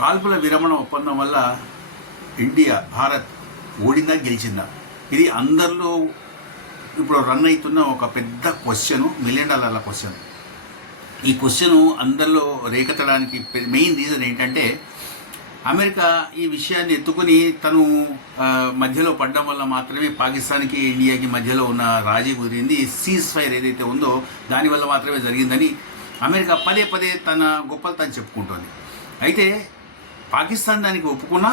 కాల్పుల విరమణ ఒప్పందం వల్ల భారత్ ఓడిందా గెలిచిందా? ఇది అందరిలో ఇప్పుడు రన్ అవుతున్న ఒక పెద్ద క్వశ్చను, $1,000,000 క్వశ్చన్. ఈ క్వశ్చను అందరిలో రేకెత్తడానికి మెయిన్ రీజన్ ఏంటంటే, అమెరికా ఈ విషయాన్ని ఎత్తుకుని తను మధ్యలో పడడం వల్ల మాత్రమే పాకిస్తాన్కి ఇండియాకి మధ్యలో ఉన్న రాజీ కుదిరింది. సీజ్ ఫైర్ ఏదైతే ఉందో దానివల్ల మాత్రమే జరిగిందని అమెరికా పదే పదే తన గొప్పలు తను చెప్పుకుంటోంది. అయితే పాకిస్తాన్ దానికి ఒప్పుకున్నా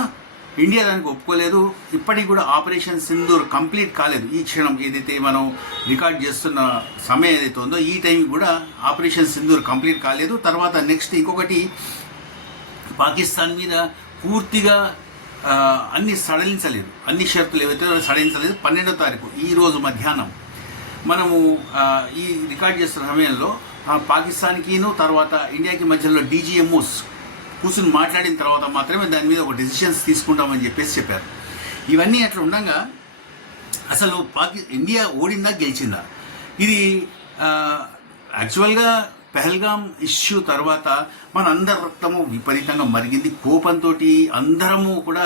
ఇండియా దానికి ఒప్పుకోలేదు. ఇప్పటికి కూడా ఆపరేషన్ సింధూర్ కంప్లీట్ కాలేదు. ఈ క్షణం ఏదైతే మనం రికార్డ్ చేస్తున్న సమయం ఏదైతే ఉందో ఈ టైంకి కూడా ఆపరేషన్ సింధూర్ కంప్లీట్ కాలేదు. తర్వాత నెక్స్ట్ ఇంకొకటి, పాకిస్తాన్ మీద పూర్తిగా అన్ని సడలించలేదు, అన్ని షరతులు ఏవైతే సడలించలేదు. 12వ తారీఖు ఈరోజు మధ్యాహ్నం మనము ఈ రికార్డ్ చేస్తున్న సమయంలో పాకిస్తాన్కిను తర్వాత ఇండియాకి మధ్యలో DGMOs కూర్చుని మాట్లాడిన తర్వాత మాత్రమే దాని మీద ఒక డెసిషన్స్ తీసుకుంటామని చెప్పారు. ఇవన్నీ అట్లా ఉండగా అసలు ఇండియా ఓడిందా గెలిచిందా? ఇది యాక్చువల్గా పెహల్గాం ఇష్యూ తర్వాత మన అందరి రక్తము విపరీతంగా మరిగింది. కోపంతో అందరము కూడా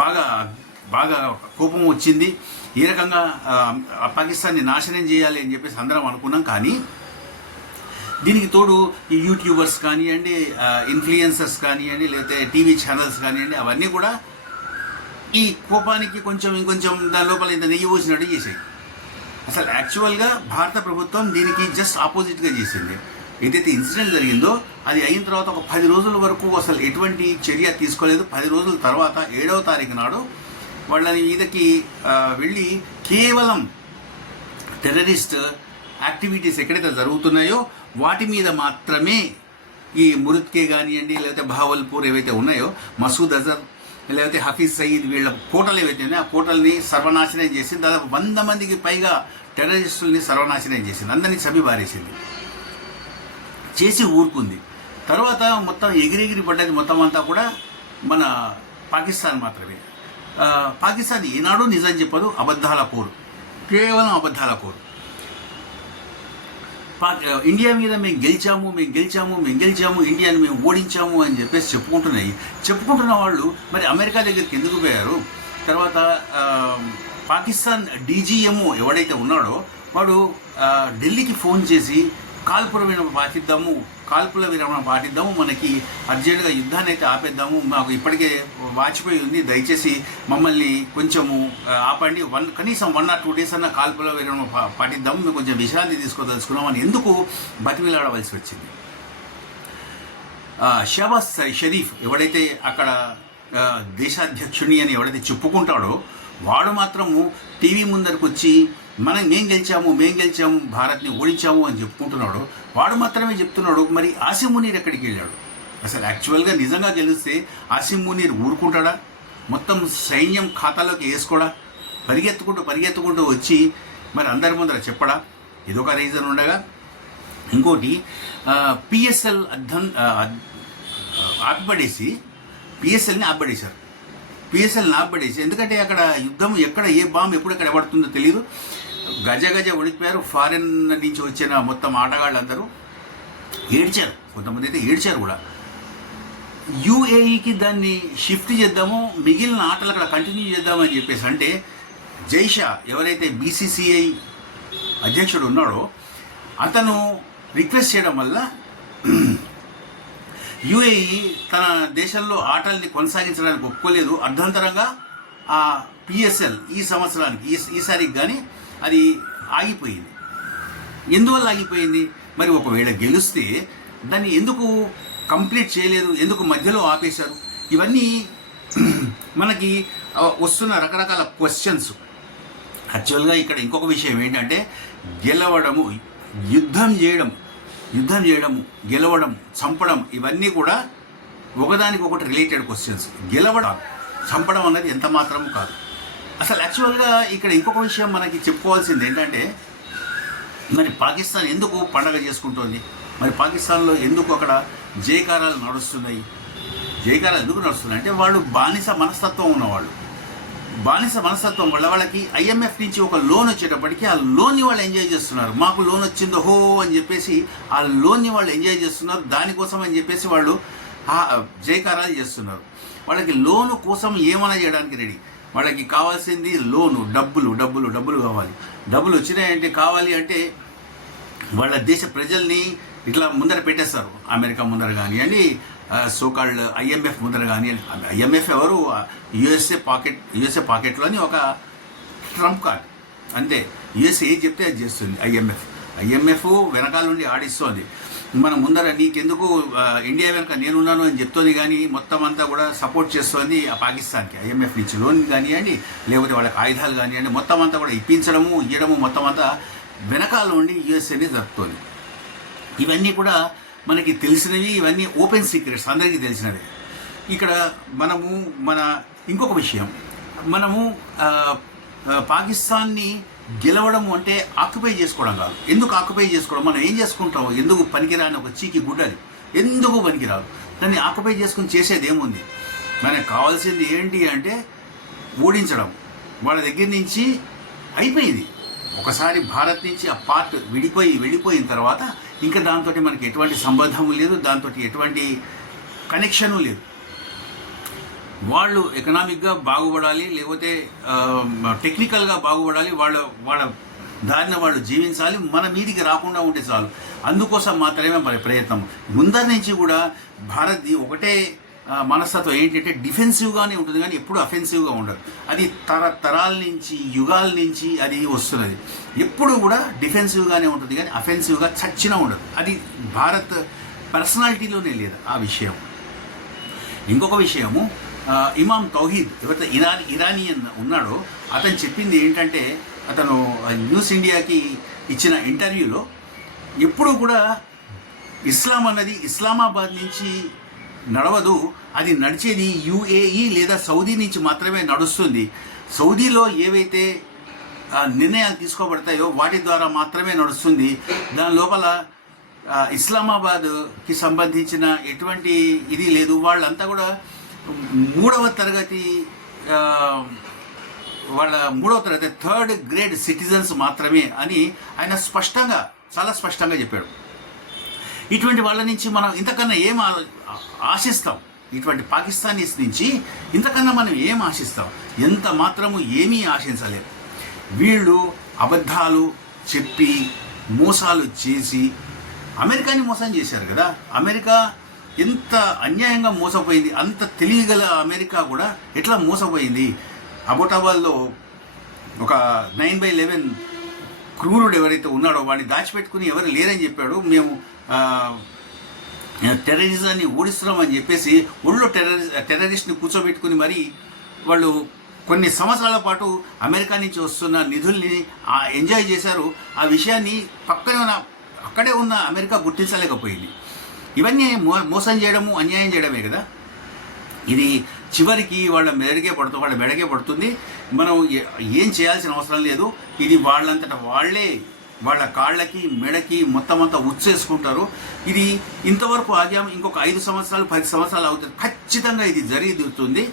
బాగా కోపం వచ్చింది. ఏ రకంగా పాకిస్తాన్ని నాశనం చేయాలి అని చెప్పేసి అందరం అనుకున్నాం. కానీ దీనికి తోడు ఈ యూట్యూబర్స్ కానివ్వండి, ఇన్ఫ్లుయెన్సర్స్ కానివ్వండి, లేకపోతే టీవీ ఛానల్స్ కానివ్వండి, అవన్నీ కూడా ఈ కోపానికి ఇంకొంచెం దాని లోపల ఇంత నెయ్యి పోసినట్టు చేసాయి. అసలు యాక్చువల్గా భారత ప్రభుత్వం దీనికి జస్ట్ ఆపోజిట్గా చేసింది. ఏదైతే ఇన్సిడెంట్ జరిగిందో అది అయిన తర్వాత ఒక 10 రోజుల వరకు అసలు ఎటువంటి చర్య తీసుకోలేదు. 10 రోజుల తర్వాత 7వ తారీఖు నాడు వాళ్ళని మీదకి వెళ్ళి కేవలం టెర్రరిస్ట్ యాక్టివిటీస్ ఎక్కడైతే జరుగుతున్నాయో వాటి మీద మాత్రమే ఈ మురుత్కే కానివ్వండి, లేకపోతే బహావల్పూర్ ఏవైతే ఉన్నాయో, మసూద్ అజర్ లేకపోతే హఫీజ్ సయీద్ వీళ్ళ కోటలు ఏవైతే ఉన్నాయో ఆ కోటల్ని సర్వనాశనం చేసింది. దాదాపు 100 మందికి పైగా టెర్రరిస్టుల్ని సర్వనాశనం చేసింది. అందరినీ చంపి బారేసింది, చేసి ఊరుకుంది. తర్వాత మొత్తం ఎగిరెగిరి పడ్డది మొత్తం అంతా కూడా మన పాకిస్తాన్ మాత్రమే. పాకిస్తాన్ ఏనాడు నిజం చెప్పదు, అబద్ధాల కోరు, కేవలం అబద్ధాల కోరు. ఇండియా మీద మేము గెలిచాము, ఇండియాని మేము ఓడించాము అని చెప్పేసి చెప్పుకుంటున్న వాళ్ళు మరి అమెరికా దగ్గరికి ఎందుకు పోయారు? తర్వాత పాకిస్తాన్ DGMO ఎవడైతే ఉన్నాడో వాడు ఢిల్లీకి ఫోన్ చేసి కాల్పుల విరమణ పాటిద్దాము, మనకి అర్జెంటుగా యుద్ధాన్ని అయితే ఆపేద్దాము, మాకు ఇప్పటికే వాచిపోయి ఉంది, దయచేసి మమ్మల్ని కొంచెము ఆపండి, కనీసం 1 or 2 days అన్న కాల్పుల విరమణ పాటిద్దాము, మేము కొంచెం విశ్రాంతి తీసుకోదలుచుకున్నాం అని ఎందుకు బతిమిలాడవలసి వచ్చింది? షహబాజ్ షరీఫ్ ఎవడైతే అక్కడ దేశాధ్యక్షుని అని ఎవడైతే చెప్పుకుంటాడో వాడు మాత్రము టీవీ ముందరికి వచ్చి మేము గెలిచాము, భారత్ని ఓడించాము అని చెప్పుకుంటున్నాడు. వాడు మాత్రమే చెప్తున్నాడు. మరి ఆసిమ్ మునీర్ ఎక్కడికి వెళ్ళాడు? అసలు యాక్చువల్గా నిజంగా గెలిస్తే ఆసిమ్ మునీర్ ఊరుకుంటాడా? మొత్తం సైన్యం ఖాతాలోకి వేసుకోడా? పరిగెత్తుకుంటూ వచ్చి మరి అందరి ముందర చెప్పడా? ఇదొక రీజన్ ఉండగా, ఇంకోటి PSL ఆపిపడేసి PSLని ఆపిపడేశారు. PSLని ఆపిపడేసి, ఎందుకంటే అక్కడ యుద్ధం ఎక్కడ ఏ బాంబు ఎప్పుడు ఎక్కడ పడుతుందో తెలియదు. గజ ఉడికిపోయారు. ఫారెన్ నుంచి వచ్చిన మొత్తం ఆటగాళ్ళందరూ ఏడ్చారు, కొంతమంది అయితే ఏడ్చారు కూడా. UAEకి దాన్ని షిఫ్ట్ చేద్దాము, మిగిలిన ఆటలు అక్కడ కంటిన్యూ చేద్దామని చెప్పేసి అంటే జైషా ఎవరైతే BCCI అధ్యక్షుడు ఉన్నాడో అతను రిక్వెస్ట్ చేయడం వల్ల UAE తన దేశంలో ఆటల్ని కొనసాగించడానికి ఒప్పుకోలేదు. అర్ధంతరంగా ఆ PSL ఈ సంవత్సరానికి ఈసారికి కానీ అది ఆగిపోయింది. ఎందువల్ల ఆగిపోయింది? మరి ఒకవేళ గెలిస్తే దాన్ని ఎందుకు కంప్లీట్ చేయలేదు, ఎందుకు మధ్యలో ఆపేశారు? ఇవన్నీ మనకి వస్తున్న రకరకాల క్వశ్చన్స్. యాక్చువల్గా ఇక్కడ ఇంకొక విషయం ఏంటంటే, యుద్ధం చేయడము, గెలవడం, చంపడం, ఇవన్నీ కూడా ఒకదానికొకటి రిలేటెడ్ క్వశ్చన్స్. చంపడం అన్నది ఎంత మాత్రము కాదు. అసలు యాక్చువల్గా ఇక్కడ ఇంకొక విషయం మనకి చెప్పుకోవాల్సింది ఏంటంటే, మరి పాకిస్తాన్ ఎందుకు పండగ చేసుకుంటోంది? మరి పాకిస్తాన్లో ఎందుకు అక్కడ జయకారాలు నడుస్తున్నాయి? జయకారాలు ఎందుకు నడుస్తున్నాయి అంటే, వాళ్ళు బానిస మనస్తత్వం ఉన్నవాళ్ళు. బానిస మనస్తత్వం వల్ల వాళ్ళకి IMF నుంచి ఒక లోన్ వచ్చేటప్పటికి ఆ లోన్ని వాళ్ళు ఎంజాయ్ చేస్తున్నారు. మాకు లోన్ వచ్చిందో హో అని చెప్పేసి ఆ లోన్ని వాళ్ళు ఎంజాయ్ చేస్తున్నారు. దానికోసం అని చెప్పేసి వాళ్ళు జయకారాలు చేస్తున్నారు. వాళ్ళకి లోను కోసం ఏమైనా చేయడానికి రెడీ. వాళ్ళకి కావాల్సింది లోను, డబ్బులు డబ్బులు డబ్బులు కావాలి. డబ్బులు వచ్చినాయంటే కావాలి అంటే వాళ్ళ దేశ ప్రజల్ని ఇట్లా ముందర పెట్టేస్తారు. అమెరికా ముందర కానివ్వండి, సోకాల్డ్ IMF ముందర కానివ్వండి. IMF ఎవరు? యుఎస్ఏ పాకెట్లోని ఒక ట్రంప్ కార్డ్ అంతే. యుఎస్ఏ ఏది చెప్తే అది చేస్తుంది. IMF వెనకాల నుండి ఆడిస్తోంది. మన ముందర నీకెందుకు, ఇండియా వెనక నేనున్నాను అని చెప్తోంది, కానీ మొత్తం అంతా కూడా సపోర్ట్ చేస్తోంది ఆ పాకిస్తాన్కి. IMF నుంచి లోన్ కానివ్వండి, లేకపోతే వాళ్ళకి ఆయుధాలు కానివ్వండి, మొత్తం అంతా కూడా ఇవ్వడము మొత్తం అంతా వెనకాల నుండి యుఎస్ఏని జరుపుతోంది. ఇవన్నీ కూడా మనకి తెలిసినవి, ఇవన్నీ ఓపెన్ సీక్రెట్స్, అందరికీ తెలిసినవి. ఇక్కడ మన ఇంకొక విషయం, మనము పాకిస్తాన్ని గెలవడం అంటే ఆక్యుపై చేసుకోవడం కాదు. ఎందుకు ఆక్యుపై చేసుకోవడం? మనం ఏం చేసుకుంటాం? ఎందుకు పనికిరాని ఒక చీకి గుడ్డది, ఎందుకు పనికిరాదు. దాన్ని ఆక్యుపై చేసుకుని చేసేది ఏముంది? మనకు కావాల్సింది ఏంటి అంటే ఓడించడం. వాళ్ళ దగ్గర నుంచి అయిపోయింది. ఒకసారి భారత్ నుంచి ఆ పార్ట్ వెళ్ళిపోయిన తర్వాత ఇంకా దాంతో మనకి ఎటువంటి సంబంధము లేదు, దాంతో ఎటువంటి కనెక్షను లేదు. వాళ్ళు ఎకనామిక్గా బాగుపడాలి, లేకపోతే టెక్నికల్గా బాగుపడాలి, వాళ్ళ దారిన వాళ్ళు జీవించాలి, మన మీదికి రాకుండా ఉంటే చాలు. అందుకోసం మాత్రమే మన ప్రయత్నం. ముందర నుంచి కూడా భారత్ది ఒకటే మనస్తత్వం ఏంటంటే డిఫెన్సివ్గానే ఉంటుంది, కానీ ఎప్పుడు అఫెన్సివ్గా ఉండదు. అది తరాల నుంచి, యుగాల నుంచి అది వస్తున్నది. ఎప్పుడు కూడా డిఫెన్సివ్గానే ఉంటుంది, కానీ అఫెన్సివ్గా చచ్చినా ఉండదు. అది భారత్ పర్సనాలిటీలోనే లేదు ఆ విషయం. ఇంకొక విషయము, ఇమామ్ తౌహీద్ ఎవరైతే ఇరానియన్ ఉన్నాడో అతను చెప్పింది ఏంటంటే, అతను న్యూస్ ఇండియాకి ఇచ్చిన ఇంటర్వ్యూలో ఎప్పుడూ కూడా ఇస్లాం అన్నది ఇస్లామాబాద్ నుంచి నడవదు, అది నడిచేది UAE లేదా సౌదీ నుంచి మాత్రమే నడుస్తుంది. సౌదీలో ఏవైతే నిర్ణయాలు తీసుకోబడతాయో వాటి ద్వారా మాత్రమే నడుస్తుంది. దాని లోపల ఇస్లామాబాద్కి సంబంధించిన ఎటువంటి ఇది లేదు. వాళ్ళంతా కూడా మూడవ తరగతి థర్డ్ గ్రేడ్ సిటిజన్స్ మాత్రమే అని ఆయన చాలా స్పష్టంగా చెప్పాడు. ఇటువంటి వాళ్ళ నుంచి మనం ఇంతకన్నా ఏం ఆశిస్తాం? ఇటువంటి పాకిస్తానీస్ నుంచి ఇంతకన్నా మనం ఏం ఆశిస్తాం? ఎంత మాత్రము ఏమీ ఆశించలేదు. వీళ్ళు అబద్ధాలు చెప్పి మోసాలు చేసి అమెరికాని మోసం చేశారు కదా. అమెరికా ఎంత అన్యాయంగా మోసపోయింది, అంత తెలియగల అమెరికా కూడా ఎట్లా మోసపోయింది. అబోటాబాద్లో ఒక 9/11 క్రూరుడు ఎవరైతే ఉన్నాడో వాడిని దాచిపెట్టుకుని ఎవరు లేరని చెప్పాడు. మేము టెర్రరిజాన్ని ఓడిస్తున్నామని చెప్పేసి ఒళ్ళో టెర్రరిస్ట్ని కూర్చోబెట్టుకుని మరి వాళ్ళు కొన్ని సంవత్సరాల పాటు అమెరికా నుంచి వస్తున్న నిధుల్ని ఎంజాయ్ చేశారు. ఆ విషయాన్ని అక్కడే ఉన్న అమెరికా గుర్తించలేకపోయింది. ఇవన్నీ మోసం చేయడము, అన్యాయం చేయడమే కదా. ఇది చివరికి వాళ్ళ మెడగే పడుతుంది. మనం ఏం చేయాల్సిన అవసరం లేదు. ఇది వాళ్ళంతటా వాళ్ళే వాళ్ళ కాళ్ళకి మెడకి మొత్తం అంతా ఉచ్చేసుకుంటారు. ఇది ఇంతవరకు ఆగాము, ఇంకొక 5 సంవత్సరాలు 10 సంవత్సరాలు అవుతుంది, ఖచ్చితంగా ఇది జరుగుతుంది.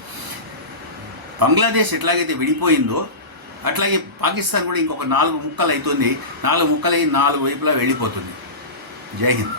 బంగ్లాదేశ్ ఎట్లాగైతే విడిపోయిందో అట్లాగే పాకిస్తాన్ కూడా ఇంకొక 4 ముక్కలు అవుతుంది. 4 ముక్కలై 4 వైపులా వెళ్ళిపోతుంది. జై హింద్.